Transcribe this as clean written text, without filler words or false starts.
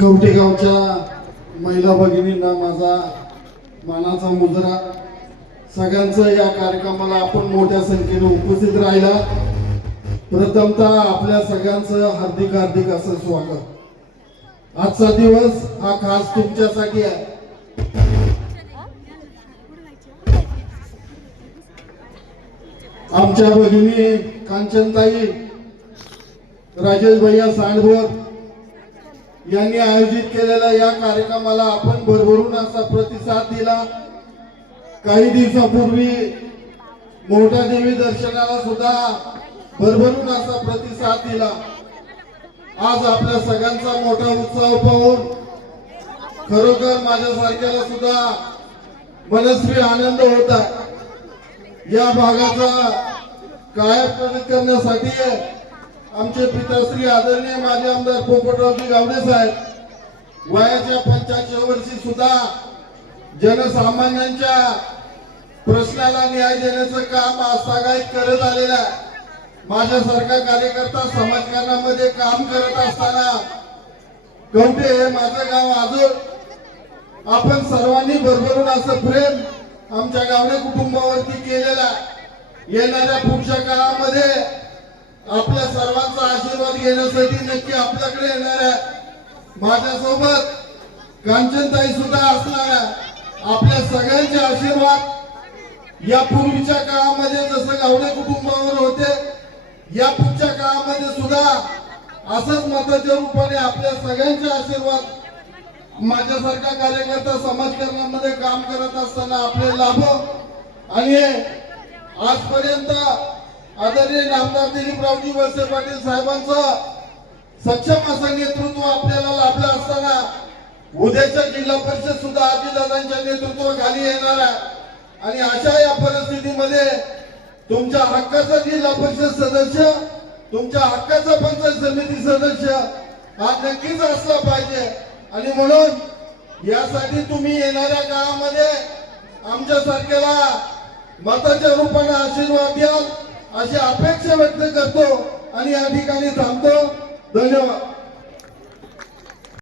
कवठेगावच्या महिला भगिनींना माझा मानाचा मुजरा। सगळ्यांचं या कार्यक्रमाला आपण मोठ्या संख्येने उपस्थित राहिला। प्रथमतः आपल्या सगळ्यांचं हार्दिक हार्दिक असं स्वागत। आजचा दिवस हा खास तुमच्यासाठी आहे। आमच्या भगिनी कांचनताई, राजेश भैया सांडभोर यांनी आयोजित केलेल्या या कार्यक्रमाला आपण भरभरून असा प्रतिसाद दिला। काही दिवसापूर्वी मोठा देवी दर्शनाला सुद्धा भरभरून असा प्रतिसाद दिला। आज आपल्या सगळ्यांचा मोठा उत्साह पाहून खरोखर माझ्यासारख्याला सुद्धा मनस्वी आनंद होता। या भागाचा कायापालट करण्यासाठी आमचे पिताश्री आदरणीय माजी आमदार पोपटरावजी गावडे साहेब वयाच्या 85 वर्षी सुद्धा जनसामान्यांच्या प्रश्नाला न्याय देण्याचं काम आस्थागायत करत आलेला माझ्यासारखा कार्यकर्ता समाजकारणामध्ये काम करत असताना कवठे हे माझं गाव आजूर आपण सर्वांनी भरभरून असं प्रेम आमच्या गावडे कुटुंबावरती केलेला। येणाऱ्या पुढच्या काळामध्ये आपल्या सर्वांचा आशीर्वाद घेण्यासाठी नक्की आपल्याकडे येणार आहे। माझ्यासोबत कांचनताई सुद्धा असणार आहे। आपल्या सगळ्यांचे आशीर्वाद या पूर्वीच्या काळामध्ये जसं गावडे कुटुंबावर होते या पुढच्या काळामध्ये सुद्धा असंच मताच्या रूपाने आपल्या सगळ्यांचे आशीर्वाद माझ्यासारखा कार्यकर्ता समाजकारणामध्ये काम करत असताना आपले लाभो। आणि आजपर्यंत आदरणीय नामदार दिलीपरावजी वळसे पाटील साहेबांचं सक्षम असं नेतृत्व आपल्याला लाभलं असताना उद्याच्या जिल्हा परिषद सुद्धा अजितदादांच्या नेतृत्वाखाली येणार आहे। आणि अशा या परिस्थितीमध्ये तुमच्या हक्काचा जिल्हा परिषद सदस्य, तुमच्या हक्काचा पंचायत समिती सदस्य हा नक्कीच असला पाहिजे। आणि म्हणून यासाठी तुम्ही येणाऱ्या काळामध्ये आमच्या सारख्याला मताच्या रूपाने आशीर्वाद द्याल अशी अपेक्षा व्यक्त करतो आणि या ठिकाणी थांबतो। धन्यवाद।